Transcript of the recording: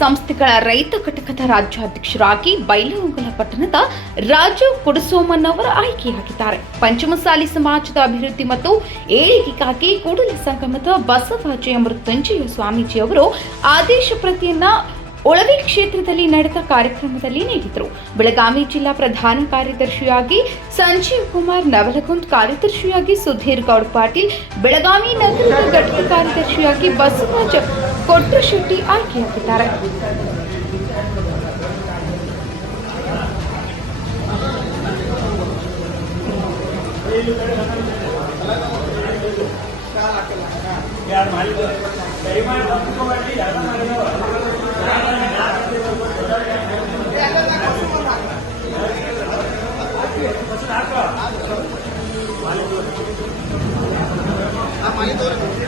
ಸಂಸ್ಥೆಗಳ ರೈತ ಘಟಕದ ರಾಜ್ಯಾಧ್ಯಕ್ಷರಾಗಿ ಬೈಲಹೊಂಗಲ ಪಟ್ಟಣದ ರಾಜು ಕುಡಸೋಮನ್ ಅವರು ಆಯ್ಕೆಯಾಗಿದ್ದಾರೆ. ಪಂಚಮಸಾಲಿ ಸಮಾಜದ ಅಭಿವೃದ್ಧಿ ಮತ್ತು ಏಳಿಗೆಗಾಗಿ ಕೂಡಲ ಸಂಗಮದ ಬಸವಾಜಯ ಮೃತ್ಯುಂಜಯ ಸ್ವಾಮೀಜಿ ಅವರು ಆದೇಶ ಪ್ರತಿಯನ್ನ ಉಳವಿ ಕ್ಷೇತ್ರದಲ್ಲಿ ನಡೆದ ಕಾರ್ಯಕ್ರಮದಲ್ಲಿ ನೀಡಿದರು. ಬೆಳಗಾವಿ ಜಿಲ್ಲಾ ಪ್ರಧಾನ ಕಾರ್ಯದರ್ಶಿಯಾಗಿ ಸಂಜೀವ್ ಕುಮಾರ್ ನವಲಗುಂದ್, ಕಾರ್ಯದರ್ಶಿಯಾಗಿ ಸುಧೀರ್ ಗೌಡ್ ಪಾಟೀಲ್, ಬೆಳಗಾವಿ ನಗರದ ಘಟಕ ಕಾರ್ಯದರ್ಶಿಯಾಗಿ ಬಸವರಾಜ ಕೊಟ್ರಶೆಟ್ಟಿ ಆಯ್ಕೆಯಾಗಿದ್ದಾರೆ. मालिक